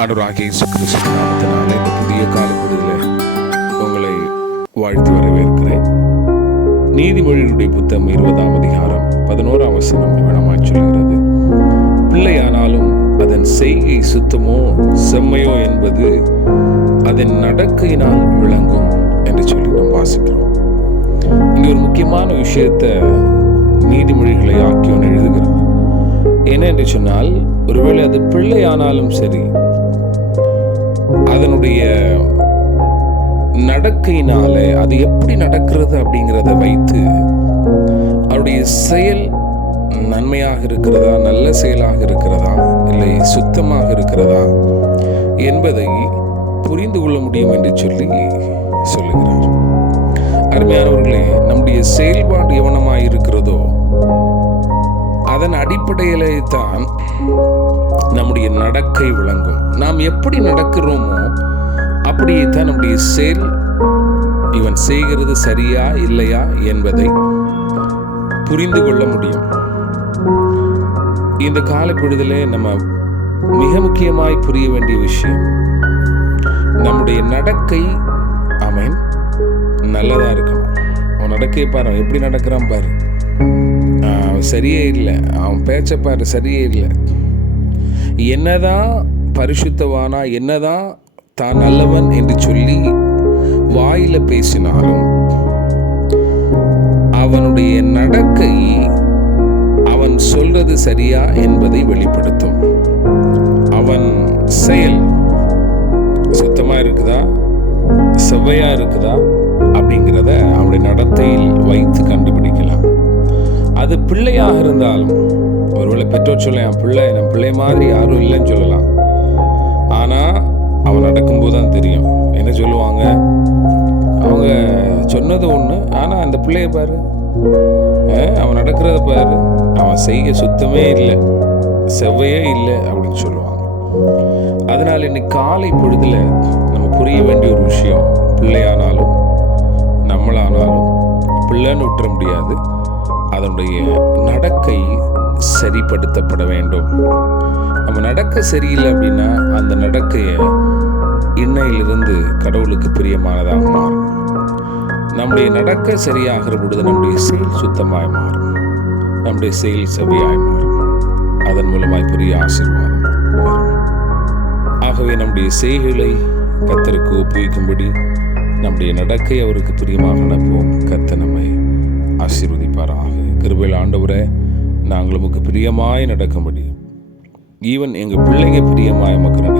ஆண்டவராகிய இயேசு கிறிஸ்து நாமத்தினாலே இந்த புதிய காலப்பகுதியில் உங்களை வாழ்த்து வரவேற்கிறேன். நீதிமொழியினுடைய புத்தகம் இருபதாம் அதிகாரம் பதினோராம் வசனம் இவனமாய் சொல்கிறது. பிள்ளையானாலும் அதன் செய்கை சுத்தமோ செம்மையோ என்பது அதன் நடக்கையினால் விளங்கும் என்று சொல்லி நாம் வாசிக்கிறோம். இங்கே ஒரு முக்கியமான விஷயத்தை நீதிமொழிகளை ஆக்கியோன் எழுதுகிறார். என்ன என்று சொன்னால் ஒருவேளை அது பிள்ளையானாலும் சரி அதனுடைய நடக்கையினால அது எப்படி நடக்கிறது அப்படிங்கிறத வைத்து அவருடைய செயல் நன்மையாக இருக்கிறதா நல்ல செயலாக இருக்கிறதா இல்லை சுத்தமாக இருக்கிறதா என்பதை புரிந்து கொள்ள முடியும் என்று சொல்லி சொல்லுகிறார். அருமையானவர்களே நம்முடைய செயல்பாடு எவனமாக இருக்கிறதோ அதன் அடிப்படையிலே தான் நம்முடைய நடக்கை விளங்கும். நாம் எப்படி நடக்கிறோமோ அப்படியே தான் நம்முடைய செயல் இவன் செய்கிறது சரியா இல்லையா என்பதை புரிந்து கொள்ள முடியும். இந்த காலப்பொழுதிலே நம்ம மிக முக்கியமாய் புரிய வேண்டிய விஷயம் நம்முடைய நடக்கை அவன் நல்லதா இருக்கும் அவன் நடக்கையை பாரு அவன் எப்படி நடக்கிறான் பாரு. ஆஹ் சரியே இல்லை. அவன் பேச்சை பாரு சரியே இல்லை. என்னதான் பரிசுத்தவானா என்னதான் தான் நல்லவன் என்று சொல்லி வாயில பேசினாலும் அவனுடைய நடக்கை அவன் சொல்றது சரியா என்பதை வெளிப்படுத்தும். அவன் செயல் சுத்தமா இருக்குதா? செவ்வையா இருக்குதா? அப்படிங்கிறத பெற்றோர் சொல்ல என் பிள்ளை என் பிள்ளை மாதிரி யாரும் இல்லைன்னு சொல்லலாம். ஆனால் அவன் நடக்கும்போது தான் தெரியும். என்ன சொல்லுவாங்க? அவங்க சொன்னது ஒன்று ஆனால் அந்த பிள்ளைய பாரு. அவன் நடக்கிறத பாரு. அவன் செய்ய சுத்தமே இல்லை. செவ்வையே இல்லை அப்படின்னு சொல்லுவாங்க. அதனால் இன்னைக்கு காலை பொழுதுல நம்ம புரிய வேண்டிய ஒரு விஷயம் பிள்ளையானாலும் நம்மளானாலும் பிள்ளைன்னு விட்டுற முடியாது. அதனுடைய நடக்கை சரிப்படுத்தப்பட வேண்டும். நம்ம நடக்க சரியில்லை அப்படின்னா அந்த நடக்கையை இன்னையிலிருந்து கடவுளுக்கு பிரியமானதாக மாறும். நம்முடைய நடக்க சரியாகிற பொழுது நம்முடைய செயல் சுத்தமாய் மாறும். நம்முடைய செயல் செவியாய் மாறும். அதன் மூலமாய் பெரிய ஆசீர்வாதம் ஆகவே நம்முடைய செய்களை கத்தருக்கு ஒப்புவிக்கும்படி நம்முடைய நடக்கை அவருக்கு பிரியமாக நடப்போம் கத்த நம்மை ஆசீர்வதிப்பாராக. கிருபையில் ஆண்டவரை நாங்கள் உமக்கு பிரியமாய் நடக்கும்படி ஈவன் எங்கள் பிள்ளைங்க பிரியமாய் மக்கள்